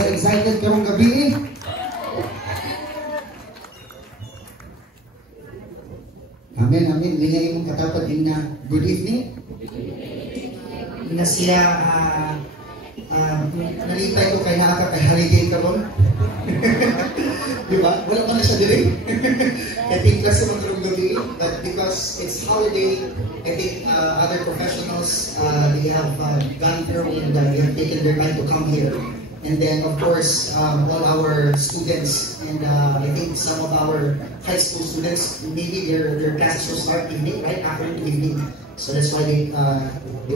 excited karong gabi. Amen, amen. Lingay mong katapat din na good evening. Na siya, nalipay ko kay Naka kay holiday ka ron. Diba? Wala pa na siya din. I think that's the one gabi. But because it's holiday, I think other professionals, they have gone through and they have taken their time to come here. And then, of course, all our students, and I think some of our high school students, maybe their classes will start evening, right? Afternoon to evening. So that's why they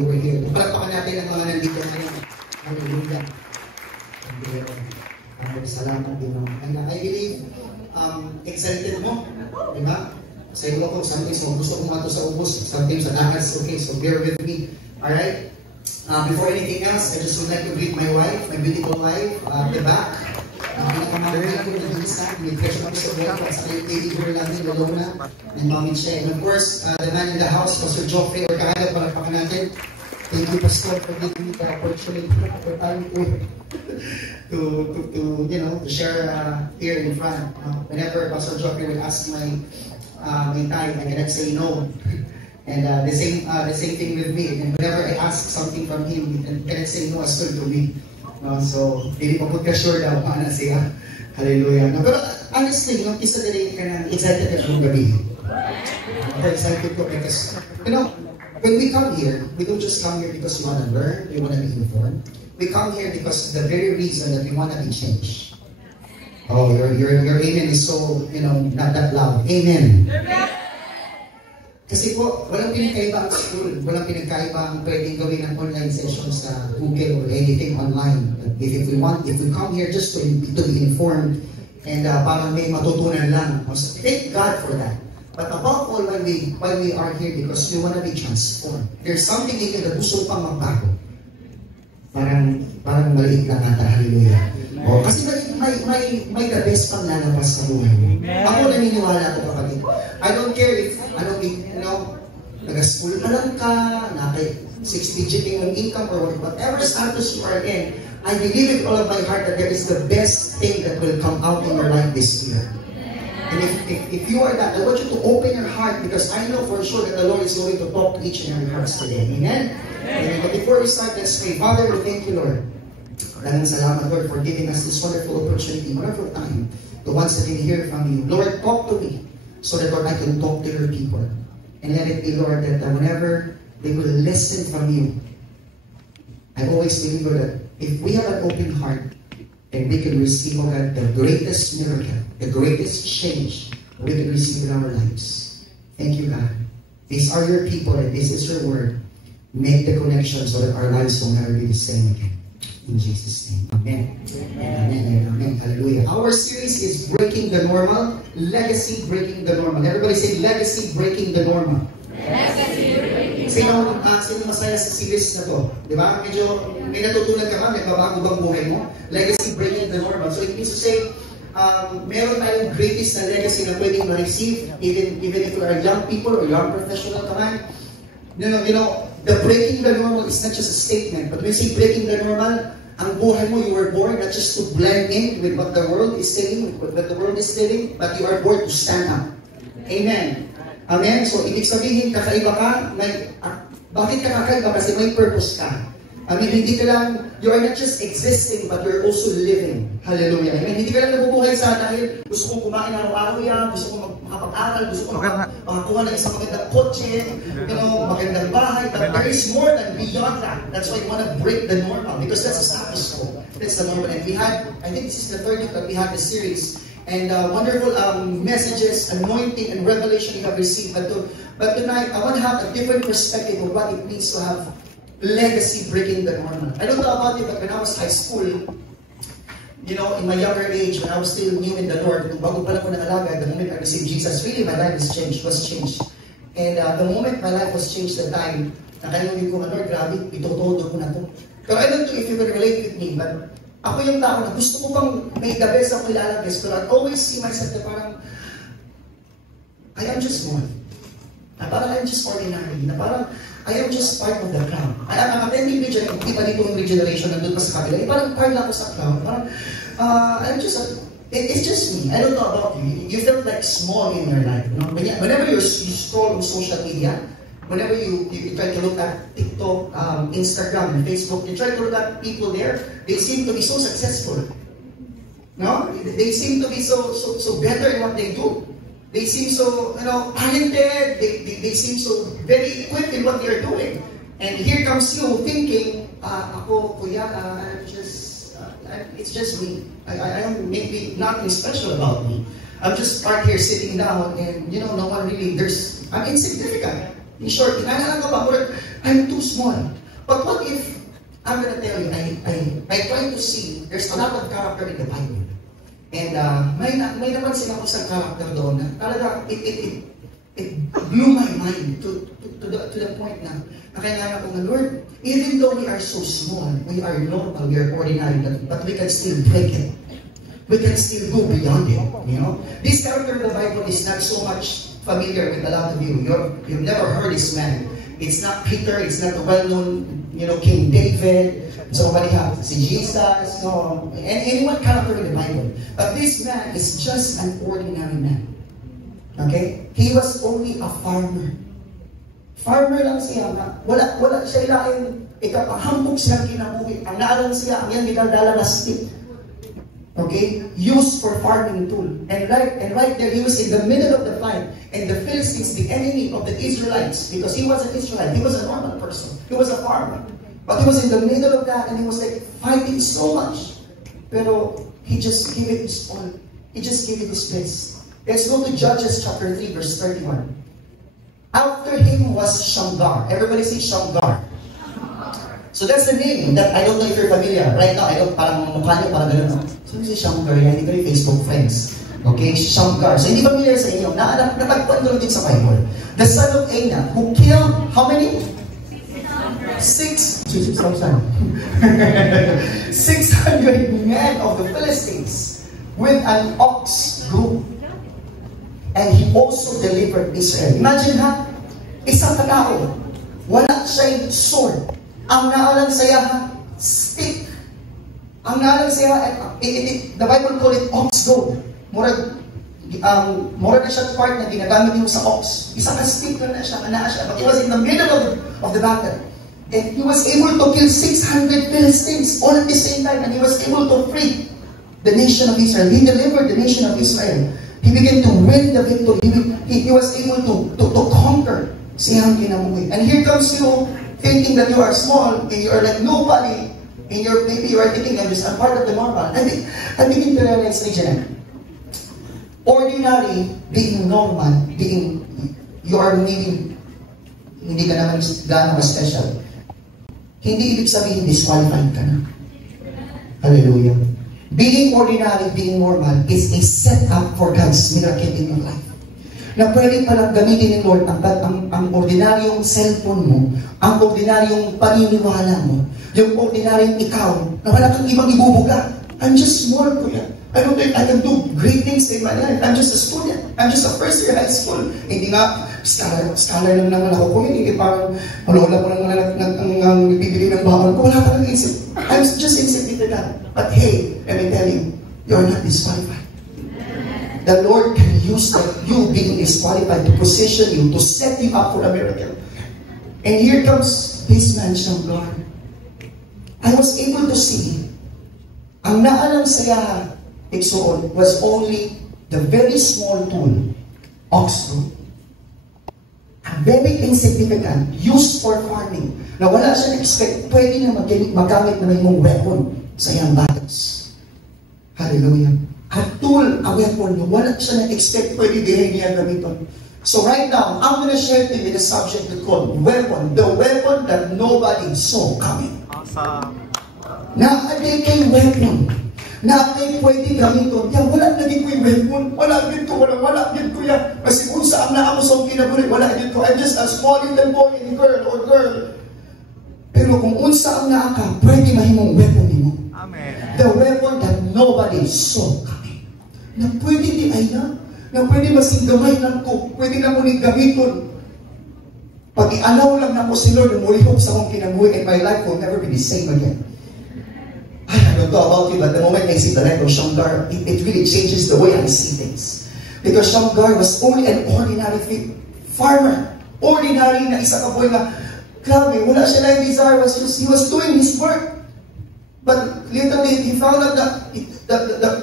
were here. Palakpakan natin ang mga nandito ngayon. Hallelujah. Salamat din naman. And I believe, excited mo, di ba? Sa iyo ko, sometimes gusto ko mato sa ubos, sometimes sa takas. Okay, so bear with me. Alright? Before anything else, I just would like to greet my wife, my beautiful wife, at the back. Pinakamahal ko na isa, may pressure ako sa wife, at sa lady girl natin, Lolona, and Mami Che. And of course, the man in the house, Pastor Joffrey, or kahit palakpakan natin. Thank you, Pastor, for giving me the opportunity for time to share here in front. Whenever Pastor Joffrey would ask my time, I cannot say no. And the same thing with me. And whenever I ask something from him, he cannot say no as well to me. So, hindi pa po ka-sure daw paano siya. Hallelujah. Pero honestly, isa din ka na excited ka ng gabi. Very excited ko because, when we come here, we don't just come here because we want to learn, we want to be informed. We come here because the very reason that we want to be changed. Oh, your amen is so, not that loud. Amen. Kasi po, walang pinagkaiba ang school, walang pinagkaiba ang pwedeng gawin ng online session sa Google or anything online. If we come here just to be informed and parang may matutunan lang. So, thank God for that. But above all, why we are here, because we want to be transformed. There's something in you na gusto pang magbago. Parang maliit lang ata, hallelujah. Oh, kasi may the best pang lalabas sa buhay mo. Ako naniniwala ako kapatid. I don't care if, nag-school ka lang ka, naka-6-digit yung income or whatever status you are in, I believe with all of my heart that there is the best thing that will come out in your life this year. And if you are that, I want you to open your heart because I know for sure that the Lord is going to talk to each and every heart today. Amen? Amen. But before we start, let's pray. Father, we thank you, Lord. Maraming salamat, Lord, for giving us this wonderful opportunity, wonderful time, the ones that can hear from you. Lord, talk to me so that, Lord, I can talk to your people. And let it be, Lord, that whenever they will listen from you, I always believe, Lord, that if we have an open heart, and we can receive, oh God, the greatest miracle, the greatest change we can receive in our lives. Thank you, God. These are your people and this is your word. Make the connection so that our lives will never be the same again. In Jesus' name. Amen. Amen. Amen. Amen. Hallelujah. Our series is Breaking the Normal. Legacy Breaking the Normal. Everybody say Legacy Breaking the Normal. Legacy Breaking the Normal. Sino masaya sa series na to? Diba? Medyo may natutunan ka ba? May babago bang buhay mo? Legacy Breaking the Normal. So it means to say, meron tayong greatest na legacy na pwedeng ma-receive even if you are young people or young professional ka man. The breaking the normal is not just a statement, but when you say breaking the normal, ang buhay mo, you were born not just to blend in with what the world is saying, with what the world is living, but you are born to stand up. Amen. Amen? So, ibig sabihin, kakaiba ka, bakit ka kakaiba? Kasi may purpose ka. I mean, hindi ka lang, you are not just existing, but you're also living. Hallelujah. Amen. Hindi ka lang nabubuhay sa dahil gusto kong kumain araw-araw yan, gusto kong makapag-aral, gusto kong makakuha ng isang magandang kotse, magandang bahay, but there is more than beyond that. That's why you want to break the normal, because that's the status quo. That's the normal. And we had, I think this is the third week that we had this series, and wonderful messages, anointing, and revelation you have received. But tonight, I want to have a different perspective of what it means to have legacy breaking the normal. I don't know about you, but when I was high school, in my younger age, when I was still new in the Lord, bago pa lang ko nangalaga, the moment I received Jesus, really my life was changed. And the moment my life was changed, the time, nakalimutin ko, Lord, grabe, itotodo ko na to. Pero I don't know if you can relate with me, but ako yung tao na gusto ko bang may the best ako ilalagay, pero I always see myself na parang, I am just one. Na parang I'm just ordinary. Na parang I am just part of the crowd. I'm attending regeneration. Iba dito yung regeneration nandun pa sa kabila. Parang part lang ako sa crowd. Parang I'm just it's just me. I don't know about you. You felt like small in your life. You know? Whenever you scroll on social media, whenever you try to look at TikTok, Instagram, and Facebook, you try to look at people there, they seem to be so successful. No? They seem to be so better in what they do. They seem so, talented. They seem so very equipped in what they are doing. And here comes you thinking, ako, kuya, it's just me. I am maybe nothing special about me. I'm just part here sitting down and, no one really, I'm insignificant. In short, I'm too small. But what if, I'm gonna tell you, I try to see, there's a lot of character in the Bible. And may napansin ako sa character doon na talaga, it blew my mind to the point na kailangan ko na, Lord, even though we are so small, we are normal, we are ordinary, but we can still break it. We can still go beyond it, This character of the Bible is not so much familiar with a lot of you. You've never heard this man. It's not Peter, it's not the well-known, King David, somebody have si Jesus, no, and anyone character in the Bible. But this man is just an ordinary man. Okay? He was only a farmer. Farmer lang siya, wala siya ilaing ikapahambog siya kinabuhi. Ang naalang siya, ang yan dinadala na stick. Okay? Used for farming tool. And right there, he was in the middle of the fight. And the Philistines, the enemy of the Israelites, because he was an Israelite, he was a normal person. He was a farmer. But he was in the middle of that, and he was like fighting so much. Pero he just gave it his all. He just gave it his best. Let's go to Judges chapter 3, verse 31. After him was Shamgar. Everybody say Shamgar. So that's the name that I don't know if you're familiar. Right now, I don't, parang mukha niyo, parang gano'n. So si Shamgar, hindi ko yung Facebook friends. Okay, Shamgar. So hindi familiar sa inyo, natagpuan ko din sa Bible. The son of Anak, who killed, how many? 600 men of the Philistines with an ox group. And he also delivered Israel. Imagine ha, isang katao, wala siyang sword. Ang naalang saya, stick. Ang naalang saya, the Bible call it ox goad. Murag na siya part na ginagamit niyo sa ox. Isang stick na siya, kanaa siya. But he was in the middle of the battle. And he was able to kill 600 Philistines all at the same time. And he was able to free the nation of Israel. He delivered the nation of Israel. He began to win the victory. He was able to conquer siyang kinabuhi. And here comes you thinking that you are small and you are like nobody. And maybe you are thinking I'm just a part of the normal. I begin to realize, ordinary, being normal, you are maybe hindi ka naman gano'ng special. Hindi ibig sabihin disqualified ka na. Hallelujah. Being ordinary, being normal is a setup for God's miracle in your life. Na pwede palang gamitin ni Lord ang ordinaryong cellphone mo, ang ordinaryong paniniwala mo, yung ordinaryong ikaw, na wala kang ibang ibubuga. I'm just small, kuya. I don't think I can do great things in my life. I'm just a student. I'm just a first year high school. Hindi nga, scholar lang naman ako. Kung hindi, parang, wala ko lang ang bibili ng bawal ko. Wala ka lang isip. I'm just insignificant. But hey, let me tell you, you're not disqualified. The Lord can use you being disqualified to position you, to set you up for a miracle. And here comes this man, Shamgar. I was able to see, ang naalang saya, Exoon, was only the very small tool, ox group. Very insignificant, used for farming. Na wala siya na-expect, pwede na magamit na may mong weapon sa iyang battles. Hallelujah. A tool, a weapon, na wala siya na-expect, pwede din niya gamiton. So right now, I'm going to share to you the subject called weapon. The weapon that nobody saw coming. Awesome. Na-aday kay weapon. Na ay pwede gamiton. Yan, wala na din ko yung weapon. Wala din ko, wala din ko yan. Kasi kung saan na ako sa kinabuhi, wala din ko. I'm just a small little boy and girl or girl. Pero kung unsa ang naa ka, pwede mahimong weapon mo. Amen. The weapon that nobody saw coming. Na pwede di ay na pwede masing gamay lang ko. Pwede na mo ni gamiton. Pag i-allow lang na ko si Lord, umulihog sa akong kinabuhi, and my life will never be the same again. I don't know about you, but the moment I see the life of Shamgar, it really changes the way I see things. Because Shamgar was only an ordinary farmer. Ordinary na isa ka boy na, grabe, wala siya na yung desire, he was doing his work. But literally, he found out that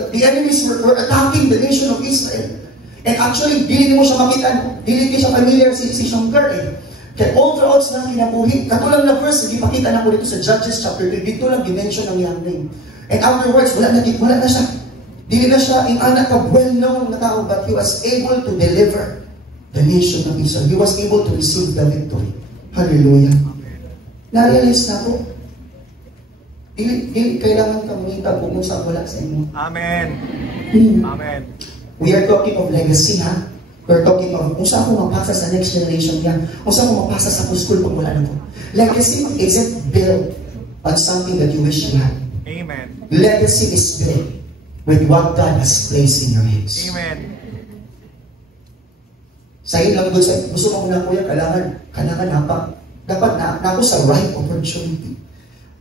the enemies were attacking the nation of Israel. And actually, dili mo siya makita, dili siya familiar si Shamgar eh. Kaya all throughout na kinabuhi, katulang na verse, ipakita na ko dito sa Judges chapter 2, dito lang dimension ng young name. And afterwards, wala na siya. Dili na siya, yung anak ka, well-known na tao, but he was able to deliver the nation of Israel. He was able to receive the victory. Hallelujah. Na-realize na ko, dili kailangan ka mangita kung sa wala sa inyo. Amen. Amen. We are talking of legacy, ha? We're talking of kung saan ko mapasa sa next generation niya, kung saan ko mapasa sa school pag wala na ko. Legacy isn't built on something that you wish you had. Amen. Legacy is built with what God has placed in your hands. Amen. Sa iyo lang doon, gusto mo na kuya, kailangan dapat na ako sa right opportunity.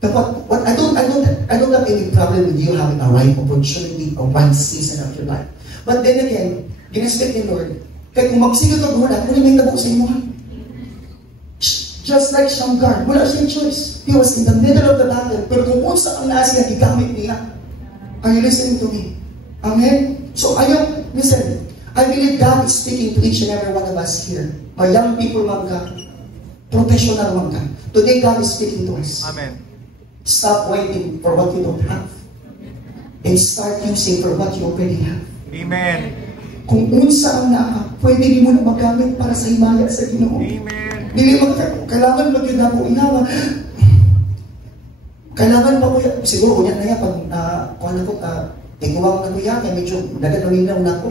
Dapat, I don't have any problem with you having a right opportunity or right season of your life. But then again, ginespect ni Lord, kaya kung magsigil ka wala, kung may tabo sa inyo, just like Shamgar, wala siyang choice. He was in the middle of the battle, pero kung unsa ang naas niya, gigamit niya. Are you listening to me? Amen? So, listen, I believe God is speaking to each and every one of us here. Our young people, man ka, professional man ka. Today, God is speaking to us. Amen. Stop waiting for what you don't have. And start using for what you already have. Amen. Kung unsa ang naa, pwede din mo na magamit para sa himaya sa Ginoo. Amen. Dili mo kailangan magyud ako inawa. Kailangan pa ko siguro kunya na ya pag kuan ako tingkuwang na ko ya kay medyo dagan naminaw na ako.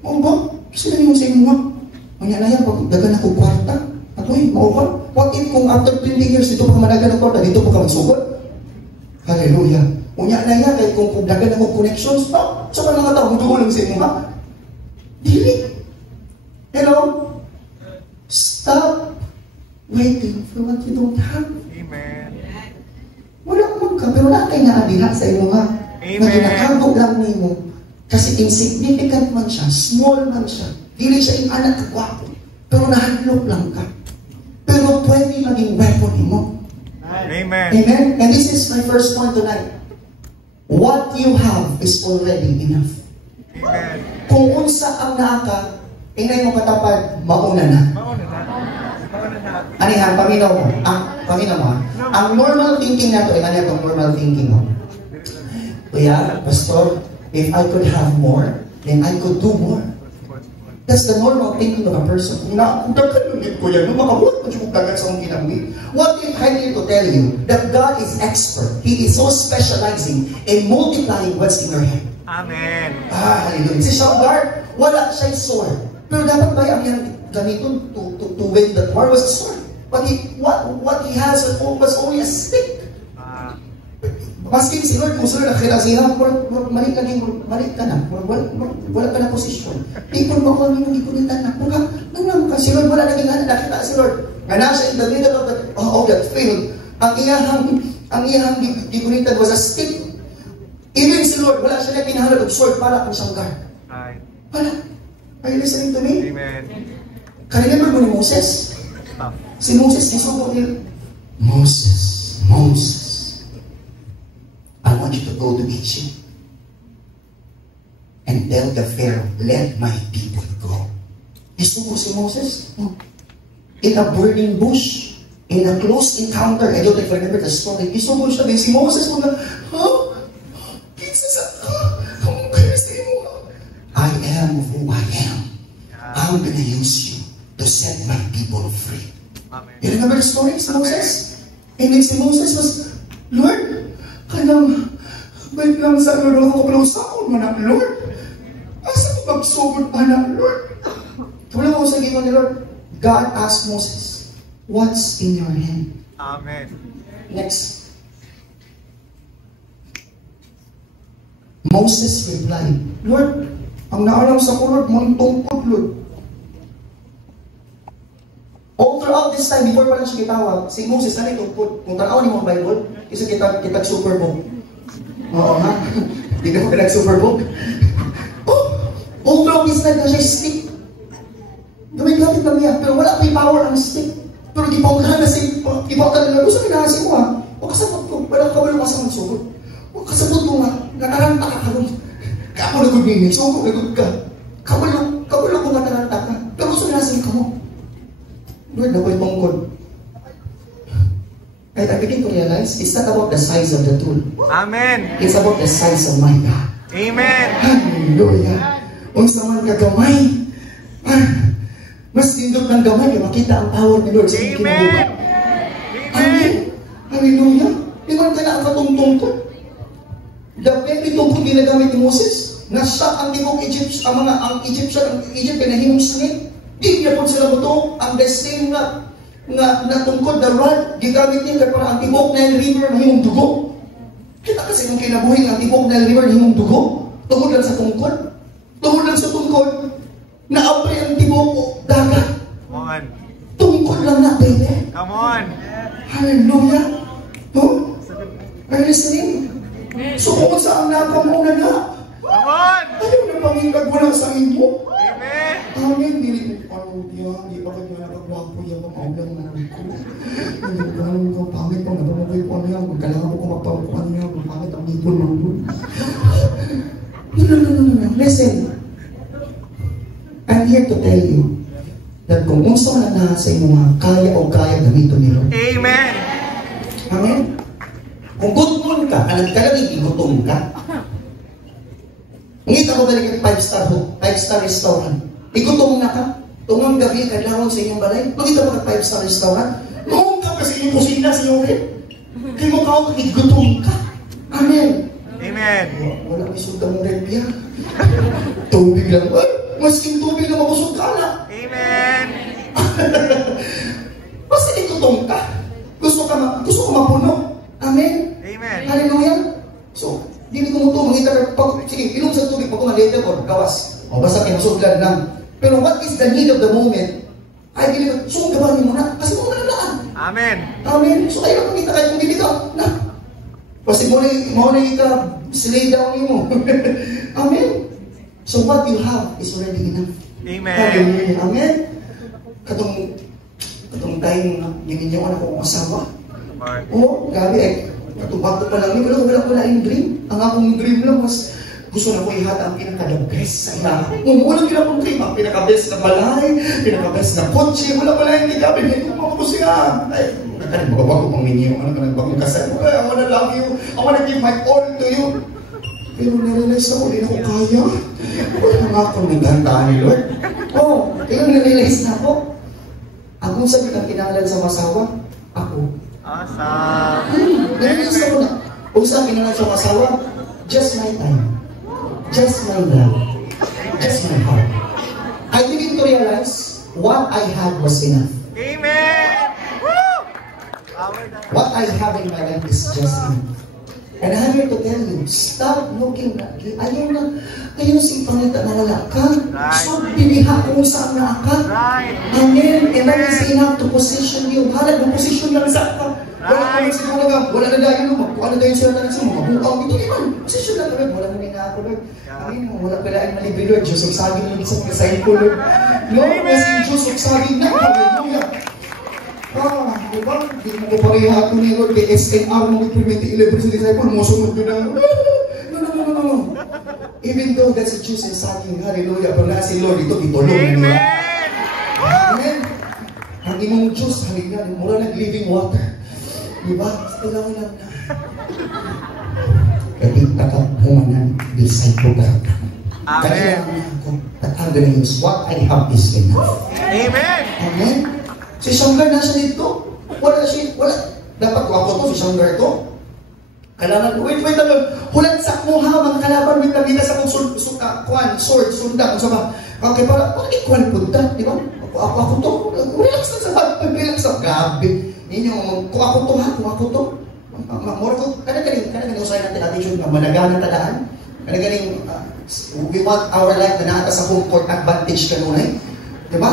Mo ba? Kasi na yung sa imo. Kunya na ya pag dagan ako kwarta. Atoy, mao ba? What if kung after 20 years dito pa managan ng kwarta, dito pa ka magsugod? Hallelujah. Kunya na ya kay kung dagan ako connections, sa mga tao mo lang sa imo ha. Dili. Hello? Stop waiting for what you don't have. Amen. Wala mo ka, pero wala kayo naadiha sa iyo ha. Amen. Naginakabog lang mo. Kasi insignificant man siya, small man siya. Dili siya yung anak kagwapo. Pero nahandlok lang ka. Pero pwede maging weapon mo. Amen. Amen? And this is my first point tonight. What you have is already enough. Amen. Kung unsa ang naaka, inay mo katapad, mauna na. Mauna na. Ano yan? Paminaw mo. Paminaw mo. Ang normal thinking nato, ano yan ang normal thinking mo? Kuya, Pastor, if I could have more, then I could do more. That's the normal thinking of a person. Kung dagan ko yan, makabuhat mo siya dagan sa mong kinabuhi. What if I need to tell you that God is expert? He is so specializing in multiplying what's in your hand. Amen. Hallelujah. Si Shamgar, wala siyang sword. Pero dapat ba ang yung gamiton to win that war was a sword? But what he has was only a stick. Maski si Lord, kung sila nakilasihan, mali ka na. Wala ka na posisyon. People mo kung anong ikunitan na. Nang ka si Lord, wala naging nakita si Lord. Nga nasa in the middle of that field, ang iyahang ikunitan was a stick. Even si Lord, wala siya na pinahalad of sword para kung Shamgar. Wala. Are you listening to me? Amen. Ka-remember mo ni Moses? Si Moses, isuko niya, Moses, I want you to go to Egypt and tell the Pharaoh, let my people go. Isuko si Moses? In a burning bush, in a close encounter, I don't remember the story, isuko siya din si Moses mo na, I am who I am. I'm going to use you to set my people free. Amen. You remember the story of Moses? And then si Moses was, Lord, wait lang sa Lord, ako kapalaw man na, Lord. Asa ko magsugod pa na, Lord? Wala ko sa gino ni Lord. God asked Moses, what's in your hand? Amen. Next. Moses replied, Lord, ang naalam sa kulod, mong tungkod, Lord. All throughout this time, before pa lang siya gitawag, si Moses na ito, kung tanaw ni mo ang Bible, isa kita Superbook. Oo nga. Hindi ka mo nag-Superbook. Overall, na siya stick. Gamit-gamit lang niya, pero wala pa power ang stick. Pero ipawaghan na si, ipawaghan na gusto kinahasi ko ha. Huwag kasabot ko, wala ka wala kasang magsugod. Huwag kasabot ko nga, nataranta ka ka. Kaya ako nagod nini, sugod nagod ka. Kabalo ko nataranta ka. Pero gusto kinahasi ka mo. Lord, nako'y tungkod. And I begin to realize, it's not about the size of the tool. Amen. It's about the size of my God. Amen. Hallelujah. Kung sa man kagamay, mas tindog ng gamay, makita ang power ni Lord sa Amen. kinabubuhay. Amen. Hallelujah. Di man ka na ang katungtungkod. The very tungkod ginagamit ni Moses, nasa ang tibok Egypt, ang Egypt, pinahimong sangit. Di niya po sila buto, ang the same na tungkod, the rod, gigamit niya para ang tibok na river mahimong dugo. Kita kasi nung kinabuhin ang tibok na river mahimong dugo, tungkod lang sa tungkod. Tungkod lang sa tungkod, na-apre ang tibok dagat. Come on. Tungkod lang na, baby. Come on. Hallelujah. No? Are you listening? So kung saan nakamuna na, Come on. ayaw na pangingkag mo na sa inyo. Amen. Amen. Dili mo parang diyan, di pa kayo nakagwapo yan, pang-aulang na rin ko. Hindi ko alam ko, pangit ko, napamagay ko ano yan, kailangan ko magpapakuan niya, pangit ang ipon ng doon. No. Listen. I'm here to tell you that kung unsa man na sa inyo mga kaya gamito ni Lord. Amen. Amen? Kung gutom ka, alam ka lang igutom ka. Ngita ko balik 5-star restaurant. Igutom na ka. Tungang gabi, kailangan sa inyong balay. Magita mo ka 5-star restaurant. Noong ka kasi inyong kusina sa inyong rin. Kaya mo ka igutom ka. Amen. Amen. Wala may sundang mong repya. Tubig lang. Ay, masking tubig na mabusog ka na. Amen. Basta igutom ka. Gusto ko mapuno. Amen. Amen. Hallelujah. So, hindi ko mo ito, mangita ka, sige, inom sa tubig, pag kumalita ko, gawas. O basta kinasuglan lang. Pero what is the need of the moment? I believe, so gabanin mo na, kasi mo nalaan. Amen. Amen. So, ayaw makita kayo kung dito, na. Kasi mo na ika, slay down mo. Amen. So, what you have is already enough. Amen. Hallelujah. Amen. Katong time na, gininyo anak ko asawa. Oo, gabi ay katubag pa lang yun. Wala ko na yung dream. Ang akong dream lang, mas gusto na ko ihata ang pinaka-the best sa ilaha. Walang akong dream. Ang pinaka-best na balay, pinaka-best na kotse, wala pala yung gabi. Hindi ko siya. Ay, magbabago pang minyo. Ano ka nagbagong kasal? I wanna love you. I wanna give my all to you. Pero narealize ako, hindi na ko kaya. Wala nga akong nagandaan ni Lord. Oo, kaya narealize na ako. Akong sabi kang kinahanglan sa masawa, ako. Awesome. Narealize ako na, kung saan kinahanglan sa masawa, just my time. Just my love. Just my heart. I begin to realize what I had was enough. Amen. Woo! What I have in my life is just enough. And I'm here to tell you, stop looking at it. Ayaw si pangita na wala ka. So, piliha kung saan na ka. Right. Amen. And that is enough to position you. Halag mo position lang sa ka. Wala ka lang siguro nga. Wala na dahil mo. Ano dahil sila na sa mga bukaw. Ito naman. Position lang Lord. Wala mo nga ako Lord. Amen. Wala pala ang malibi Lord. Diyos ang sabi mo sa kasayin ko Lord. Lord, kasi Diyos ang sabi na. Hallelujah. Diba? Hindi mo pareha ko ni Lord kay SNR mo implement 11 sa disciple mo sunod ko na. No. Even though that's a Diyos ang saging, hallelujah, pag nasa si Lord, ito itulong na niya. Amen. Ang imong Diyos, hallelujah, mura nag-living water. Diba? Kailangan lang na. Kapita ka, humanan, disciple ka. Amen. That I'm gonna use what I have is enough. Amen. Amen. Si Shangar nasa dito. Wala. Dapat ako to, si Shangar to. Kailangan, wait lang. Hulat sa kuha, mga kalaban, wait lang, dito sa kong sword, sunda, kung saba. Okay, para ikuan punta, di ba? Ako to. Relax na sa bag, relax sa gabi. Kung ako to. Mura ko, kanagaling usahin natin attitude na managanan tadaan. Kanagaling, we want our life na naata sa home court advantage kanunay. Diba?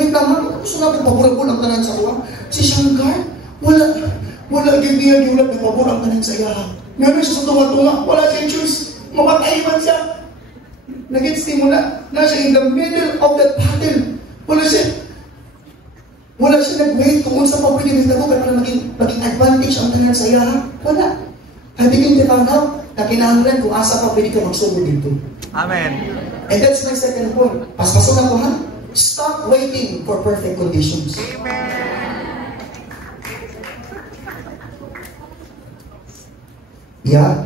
Wait lang, gusto nga pagpabulag-bulag tanan sa kuha. Si Shankar, wala gibiyag yung nagpabulag tanan sa iya. Ngayon siya sa tunga-tunga, wala siya choice. Mamatay man siya. Nag-gets mo na, nasa in the middle of that battle. Wala siya nag-wait kung sa pagpili ko para maging advantage ang tanan sa iya. Wala. I begin to find out na kinahanglan kung asa pa pwede ka magsugod dito. Amen. And that's my second point. Paspason ako ha. Stop waiting for perfect conditions. Amen. Yeah.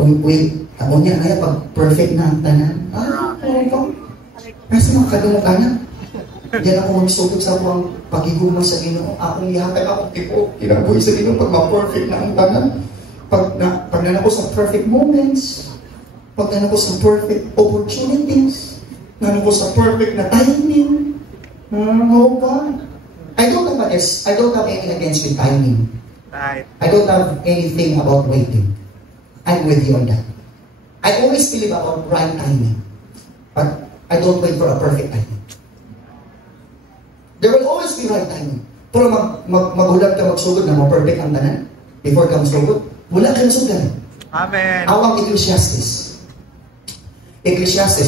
Wait. Ako niya kaya pag perfect na ang tanan. Oo pa. Kasi makakadunok ka na. Diyan ako magsugod sa akong pagiguma sa Ginoo. Akong ihatag akong tipo. Kinabuhi sa Ginoo pag ma-perfect na ang tanan. Pag na ako sa perfect moments. Pag na ako sa perfect opportunities. Na ako sa perfect na timing. Oo pa. I don't have anything against with timing. Right. I don't have anything about waiting. I'm with you on that. I always believe about right timing. But I don't wait for a perfect timing. There will always be right timing. Pero magulat ka magsugod na perfect ang tanan before ka magsugod, wala ka masugod. Amen. Awang Ecclesiastes.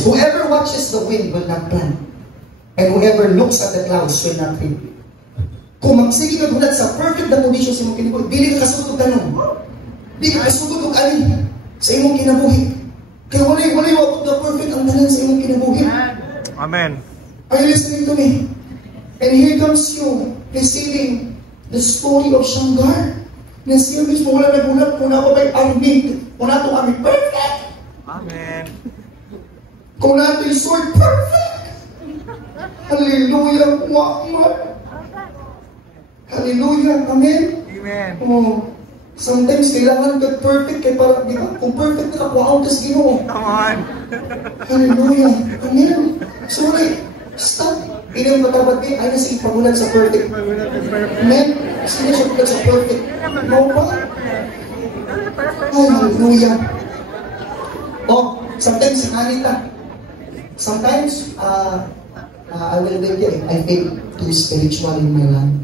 Whoever watches the wind will not plant. And whoever looks at the clouds will not reap. Kung magsige ka gulat sa perfect na condition sa imong kinabuhi, dili ka kasugod ka nun. Di ka kasugod og alin sa imong kinabuhi. Kaya walay wapot na perfect ang tanan sa imong kinabuhi. Amen. Are you listening to me? And here comes you receiving the story of Shamgar. Na siya mismo wala nagulat kung ako ba'y army. Kung nato kami perfect. Amen. Kung nato yung sword perfect. Hallelujah. Hallelujah. Amen. Amen. Oh, sometimes kailangan ka perfect kay para, di ba? Kung perfect ka, kuwaon ka sa Ginoo. Come on. Hallelujah. Amen. So, stop. Ilang matabat din, ayaw sa ipamulan sa perfect. Amen. Sino siya pulat sa perfect? No ba? Hallelujah. Oh, sometimes sinanita. Sometimes, I will be there. I feel too spiritual in my life.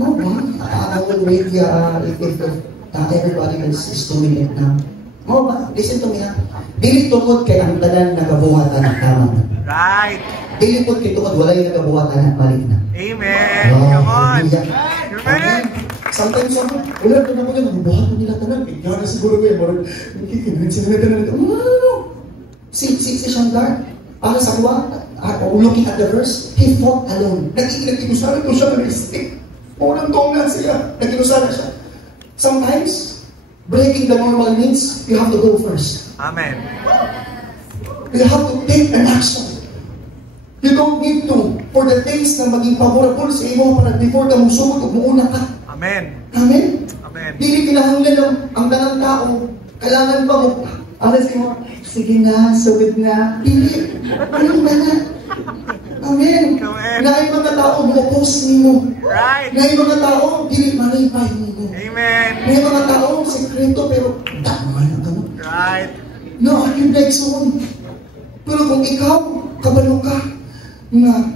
No ba? I will wait if everybody else is doing it now. No ba? Listen to me ha. Dili tungod kay ang tanan nagabuhatan ng tama. Right. Dili po kay tungod walay nagabuhatan ng balik na. Amen. Oh, Come on. hallelujah. Amen. Sometimes wala ko na mo yan, nabubuhatan nila tanan. Bigyan na siguro ko yan. Nakikinig sila na tanan. No. Si Shamgar, para sa kuwa, looking at the verse, he fought alone. Nagkikinusaran ko siya, nag-stick. Unang tongan siya, nagkinusaran siya. Sometimes, breaking the normal means, you have to go first. Amen. You have to take an action. You don't need to, for the things na maging favorable sa imo para before ka mong sumod o muuna ka. Amen. Amen? Amen. Dili kinahanglan ang tanang tao, kailangan pa mo, alas mo, sige na, sumid na, dili. Anong ba na? Amen. Amen. Naay mga tao, mo-oppose nimo. Right. Naay mga tao, dili malipay nimo. Amen. Naay mga tao, sekreto, pero tama na ka mo. Right. No, yung next one. Pero kung ikaw, kabalo ka, na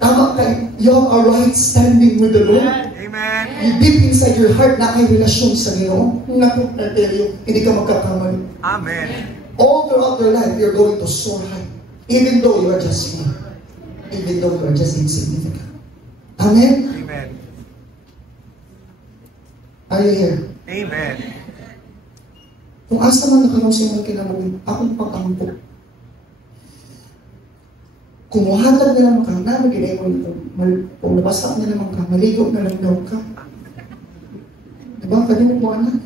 tama ka, you have a right standing with the Lord. Amen. You deep inside your heart na ay relasyon sa Ginoo. Naku, I tell you, hindi ka magkakamali. Amen. All throughout your life, you're going to soar high. Even though you are just me. Even though you are just insignificant. Amen? Amen. Are you here? Amen. Kung asa man nakaroon siya ng kinabuhi, akong pag-ampo. Kung muhatag na naman ka, namin ginay mo, kung nabasa na naman ka, maligaw na lang daw ka. Diba? Kanya mo po, anak.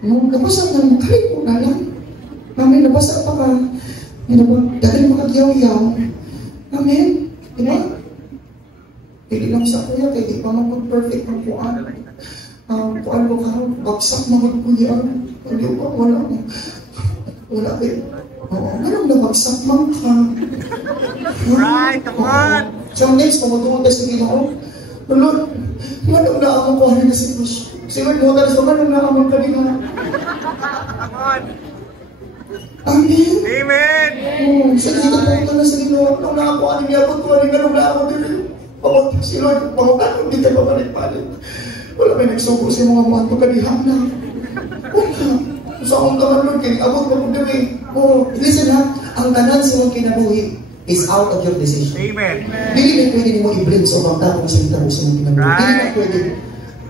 Nung nabasa na naman, kahit mo na lang. Mami, nabasa pa ka. Diba? Dahil makagyaw-yaw. Amen? Diba? Hindi lang sa kuya, kaya di pa naman perfect ang kuan. Kuan mo ka, baksak naman kuya. Hindi ba? Wala. Wala eh. Oo, meron na bagsak man ka. Right, come on. Sometimes, pumutungan ka sa Ginoo. Lord, manong na ako ko na sitwasyon. Si Lord mo tayo sa manong na ako ka nila. Come on. Amen. Amen. Oh, sa dito po ka na sa Ginoo. Nung nakakuha ni Miyabot ko, rin ganun na ako dito. Pamatik si Lord, pamatik, hindi tayo pamalit-palit. Wala may nagsuko sa mga mga pagkadiham na. Wala. Sa akong kaman Lord, abot mo kung dami. Oh, listen ha, ang tanan sa mong kinabuhi is out of your decision. Amen. Hindi na pwede mo i-blame sa mga tao sa itabo sa mong kinabuhi. Hindi na pwede.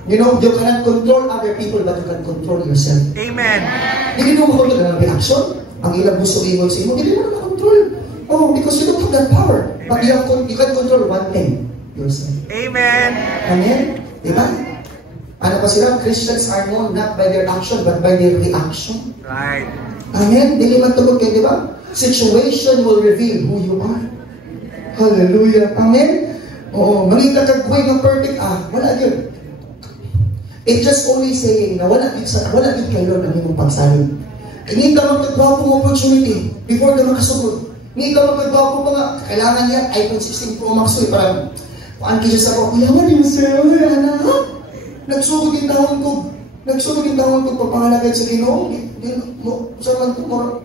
You know, you cannot control other people, but you can control yourself. Amen. Hindi mo makontrol ang reaction. Ang ilang gusto ingon sa imo, hindi mo na-control. Oh, because you don't have that power. But you can control one thing, yourself. Amen. Amen? Diba? Ano pa sila? Christians are known not by their action, but by their reaction. Right. Amen? Dili man tugod kayo, diba? Situation will reveal who you are. Hallelujah. Amen? Oo, mangita kag way ng perfect. Wala yun. It's just only saying na wala din kayo ng imong pagsalim. Hindi ka magkagwapong opportunity before ka makasugod. Hindi ka magkagwapo mga kailangan niya iPhone 16 Pro Max ko parang paano siya sa ko, yaman yung sir, anak. Nagsugod yung taon ko. Nagsugod yung taon ko papangalagay sa Ginoo. Sa man ko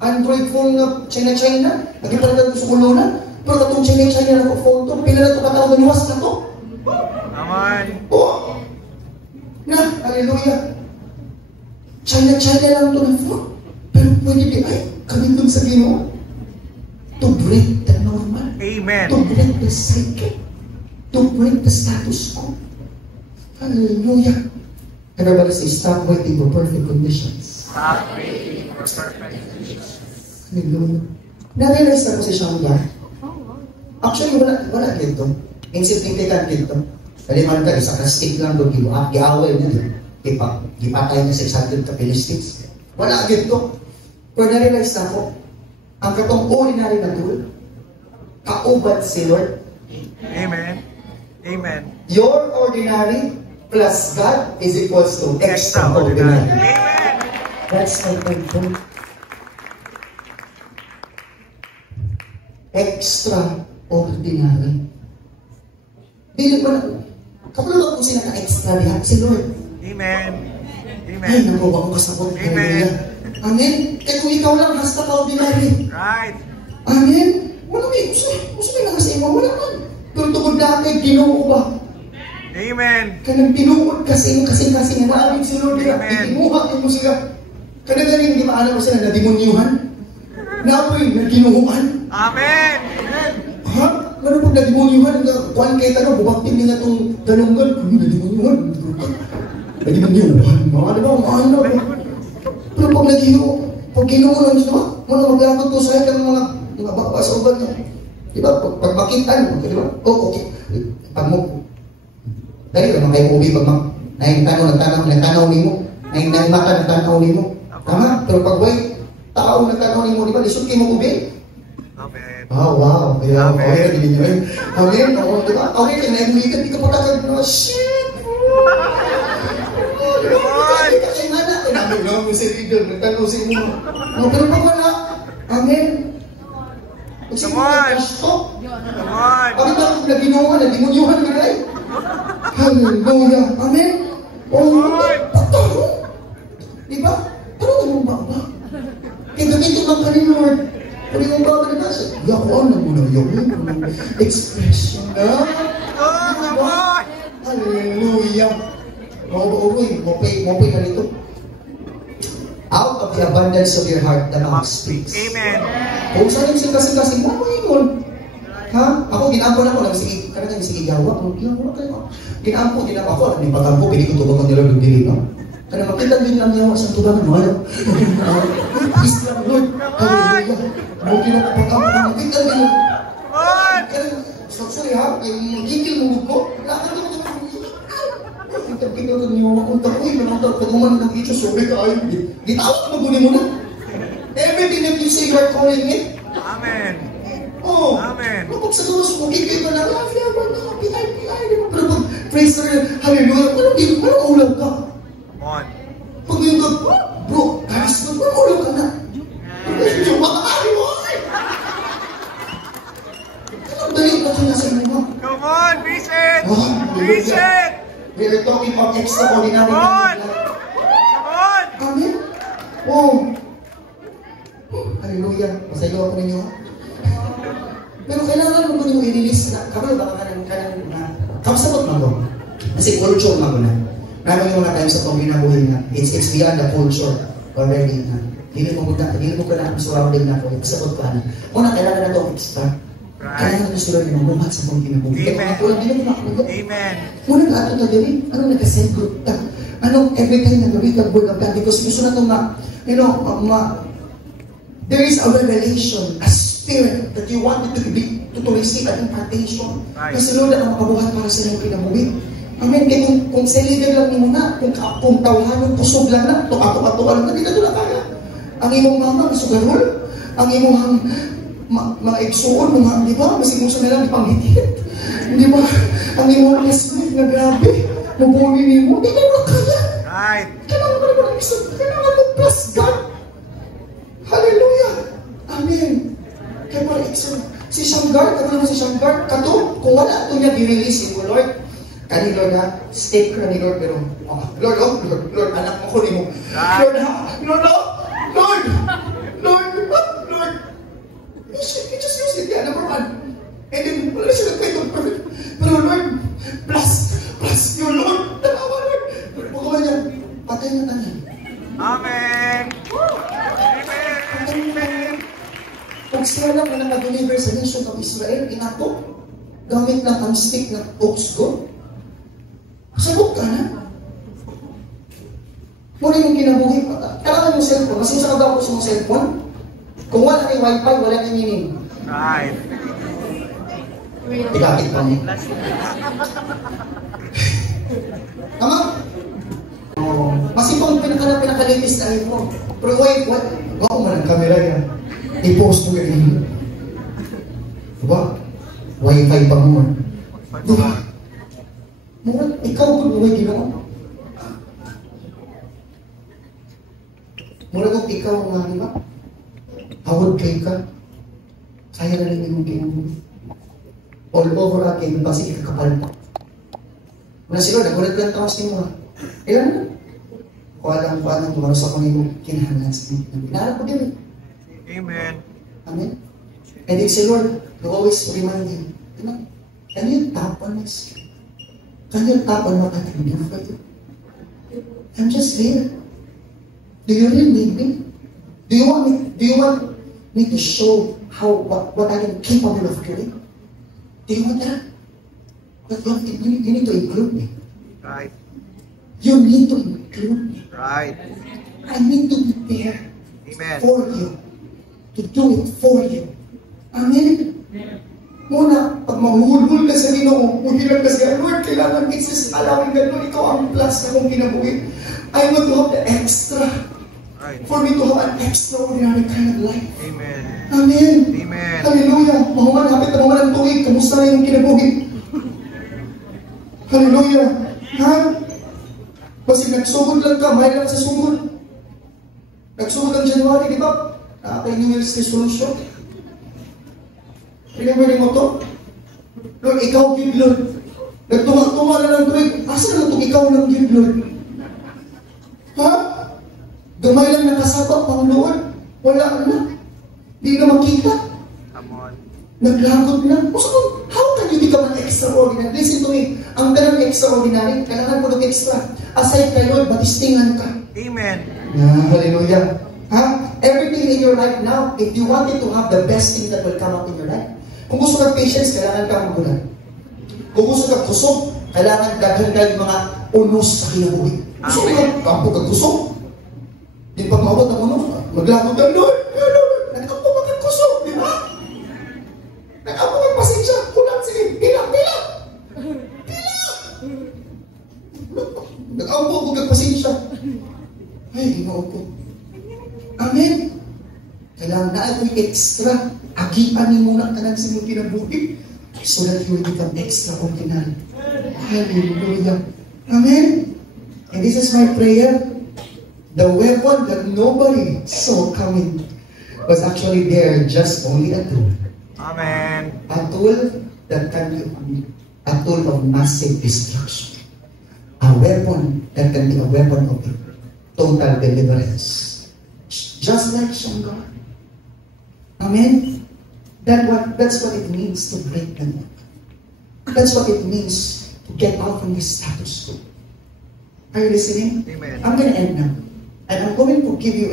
Android phone na China. Nagipalitan ko sa kuluna. Pero katong China na ko phone to, pila na ito katawag na luwas na to. Amen. Oh! Na, hallelujah. China lang ito na phone. Pero pwede din ay kamintong sa Ginoo. To break the normal. Amen. To break the cycle. To break the status quo. Hallelujah. Everybody say, stop waiting for perfect conditions. Stop waiting for perfect conditions. Hallelujah. Na-realize na ko si Shangga. Actually, wala dito. Insignificant dito. Kaliman ka, isa ka stick lang doon. Giaway na doon. Gipatay na 600 ka Philistines. Wala dito. Pero na-realize na ko, ang katong ordinary na tool, kaubad si Lord. Amen. Amen. Your ordinary plus God is equals to extraordinary. Amen. That's my point. Extraordinary. Dili ko na, kapulungan ko sila na extra diha, si Lord. Amen. Ay, Amen. nakuha ko kasabot. Amen. Amen. Kaya kung ikaw lang, hasta ka ordinary. Right. Amen. Wala may, gusto may lang sa imo, wala man. Pero tungkol natin, Ginoo ba? Amen. Kanang tinuod kasi nga naamig si Lord nila. Amen. Imuha mo sila. Kanang galing, di maalam mo sila na demonyuhan. Napoy, na ginuhuan. Amen. Ha? Ano pag na-demonyuhan? Kuhan kayo tanong, bubaktin nila itong dalunggan. Na-demonyuhan. Na-demonyuhan. Ano ba? Ano ba? Pero pag ginuhuan siya, mga maglakot ko sa'yo ng mga basaoban niya. Diba? Pag makitan mo, diba? Oh, okay. Pag mo, dahil naman kayo ubi, pag nagtanaw ni mo, mata nagtanaw ni mo. Tama? Pero pag way, tao nagtanaw ni mo, diba? Lisod kayo mo ubi. Amen. Oh, wow. Kaya, Amen. okay, hindi nyo rin. Amen. Oo, diba? Okay, kaya naimulikan, di ka patakag na, shit! Kasi nga na, nagtanaw mo si leader, nagtanaw si mo. Pero pag wala, amen. Come on. Come on. Bakit ako naginuhan, nagimonyuhan ka rin? Hallelujah. Amen. Oh, pataro. Diba? Tanong mo ba? Kaya gamitin lang ka ni Lord. Kung yung ba na nasa, yakuan na muna yun. Expression na. Oh, come on. Hallelujah. Mapay ka nito. Out of the abundance of your heart, the mouth speaks. Amen. Kung saan yung singkasing-kasing, mo yun. Ha? Ako, ginampo na ako. Karang sige gawa. Ginampo na tayo. Ginampo ako. May pagampo, pili ko tubagan nila ng dili. Kaya makita din lang yawa sa tubagan. Ano? Islam, Lord. Hallelujah. Mo ginampo. Makita din lang. Sorry ha, magigil mo ko. Lakad ako sa kita niyo ako tapoy na pag-uman ng ito, sorry ka ayun. Gitawag mo mo na. Everything that you say, you are calling it. Amen. Oh. Amen. Kapag sa Diyos, magigil ka na, pilay. Pero pag praise the Lord, hallelujah, parang ulaw ka. Come on. Pag yung bro, karis mo, parang ulaw ka na. Yung makakari mo, Anong dali ka na sa inyo? Come on, preach it. Preach it. We are talking about extraordinary. Come on. Come on. Amen? Oh. ninyo. Pero kailangan mo ninyo i-release na, kabalo baka kanang kausapot mo. Kasi culture mo na. Namin yung mga times sa itong ginabuhin na, it's beyond the culture already na. Hindi mo ka na ang surrounding na ako, kausapot ka na. Una, kailangan na itong extra. Kailangan na sila yung mga sa itong ginabuhin. Amen. Muna ka ato na gawin, anong nag-send group ka? Anong every time na gawin ka word of God? Because gusto na itong there is a revelation, a spirit that you wanted to receive an impartation. Kasi Lord, ang makabuhat para sa inyong kinabuhi. Amen. Kaya kung sa leader lang mo na, kung tawahan, pusog lang na, tuka-tuka-tuka lang na, hindi na ito lang kaya. Ang imong mama, sugarol, ang imong mga igsuon, mga, di ba? Masig mo sa nilang ipanghitit. Di ba? Ang imong classmate na grabe, mabuli mo, hindi na lang kaya. Right. Kailangan mo naman kailangan mo plus God. Hallelujah! Amen! Kaya mga si Shamgar, katulad mo si Shamgar, kung wala ito niya i-release mo, Lord, kani Lord ha, stay ka ni Lord, pero, Lord, anak mo ko ni mo. Lord ha, Lord, you just use it, yeah, number one. And then, wala siya nagkaitong perfect. Pero Lord, plus your Lord, tanawa Lord. Huwag ka niya, patay na tayo. Amen. Kung sila lang na nag-deliver sa nation of Israel, inapo, gamit lang ang stick ng ox go, sagot ka na. Muna yung kinabuhi, kailangan yung cellphone. Kasi sa kagawa ko sa mga cellphone, kung wala kay wifi, wala kay meaning. Right. Tigatik pa niya. Tama? Masipang pinakalitis na iPhone. Pero wait, gawa mo ng camera yan. I-post mo yun. Diba? Wi-Fi pa mo. Diba? Ikaw kung may ginawa. Mura kung ikaw nga, diba? Hawag kay ka. Kaya na rin yung ginawa. All over again, basi kakapal pa. Muna sila, nagulat lang tawas ni mo. Ilan na? Kualang, maros ako ngayon kinahangan sa mga. Pinarap ko din. Amen. Amen. And it's the Lord who always remind you, can you tap on this? Can you tap on what I can do for you? I'm just there. Do you really need me? Do you want me to show what I am capable of doing? Do you want that? But you need to include me. Right. You need to include me. Right. I need to be there. Amen. For you. To do it for you. Amen? Muna, pag mahuhulhul ka sa Ginoo, muhilang ka sa Lord, kailangan it's allowing that Lord, ikaw ang plus na mong ginabuhin. I want to have the extra. Right. For me to have an extraordinary kind of life. Amen. Amen. Amen. Hallelujah. Mahuman, hapit na mahuman ang tuwig. Kamusta na yung kinabuhin? Hallelujah. Ha? Basta nagsugod lang ka, mahal lang sa sugod. Nagsugod ang January, di ba? Nakakay New Year's resolution. Remember mo to? Lord, ikaw give, Lord. Nagtunga-tunga na ng tuwig. Asa na itong ikaw ng give, Lord? Ha? Gamay lang nakasabak, Panginoon. Wala na. Di na makita. Come on. Naglagot na. How can you become an extraordinary? Listen to me. Ang ganang extraordinary, kailangan mo ng extra. Aside kay Lord, batistingan ka. Amen. Hallelujah. Everything in your life now, if you wanted to have the best thing that will come out in your life, kung gusto ka patience, kailangan ka magulat. Kung gusto ka kusog, kailangan daghan ka yung mga unos sa kinabuhi. Gusto ka, kampo ka kusog. Di pag maabot ang unos, maglagot ka, Lord, nagkampo ka kusog, di ba? Nagkampo ka pasensya, kulang, sige, pila. Nag-ampo ka pasensya. Ay, ginoo ko. Amen. Kailangan na ako'y extra. Agian ni muna tanan sa mong kinabuhi so that you will become extraordinary. Hallelujah. Amen. And this is my prayer. The weapon that nobody saw coming was actually there, just only a tool. Amen. A tool that can be a tool of massive destruction. A weapon that can be a weapon of total deliverance. Just like Shamgar. Amen? That's what it means to break the yoke. That's what it means to get out from this status quo. Are you listening? Amen. I'm going to end now. And I'm going to give you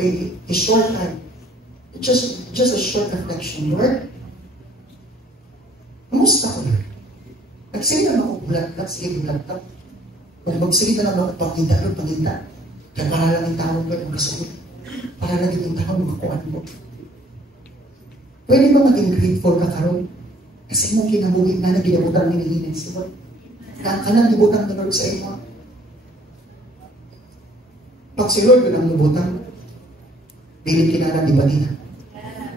a short time. Just a short reflection. Lord, kamusta ko, Lord? Nagsige naman ako bulat-bulat, sige bulat-bulat. Kung magsige na naman ako paginda, Lord, paginda. Kaya para lang yung tao, Lord, magkasulit. Para lang yung tao, makakuhan mo. Pwede ba maging grateful ka karon? Kasi mong kinabuhin na ginabutan ni Nilinin si Lord. Na kanang libutan ni Lord sa iyo. Pag si Lord ang libutan, pilit kinala di ba nila?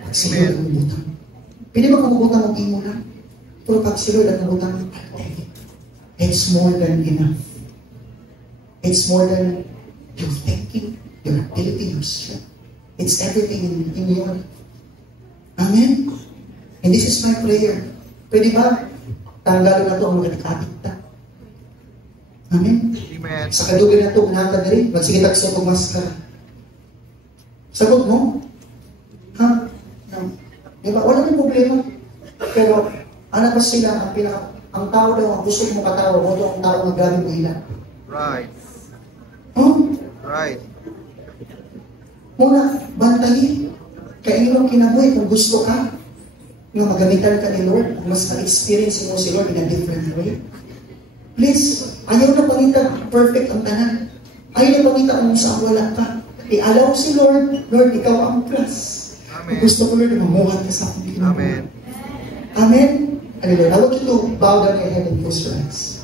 Pag si Lord ang libutan. Pwede ba kamubutan ang imo na? Pero pag si Lord ang libutan, it's more than enough. It's more than your thinking, your ability, your strength. It's everything in your life. Amen? And this is my prayer. Pwede ba? Tanggalin na ito ang mga nakapita. Amen? Amen. Sa kadugan na ito, unahan na rin. Magsigitag sa itong maskara. Sagot mo? Ha? Diba? Wala nang problema. Pero, anak ba sila, ang tao daw, ang gusto mo katawa, mo daw ang tao na grabe mo ilan. Right. Huh? Right. Muna, bantahin. Kaya inyong kinabuhi kung gusto ka na magamitan ka ni Lord, kung mas na-experience mo si Lord in a different way. Please, ayaw na pangita perfect ang tanan. Ayaw na pangita kung saan wala ka. I-allow si Lord, Lord, ikaw ang plus. Amen. Kung gusto ko, Lord, mamuhat ka sa aking kinabuhi. Amen. Amen? Hallelujah. I want you to bow down your head and close your eyes.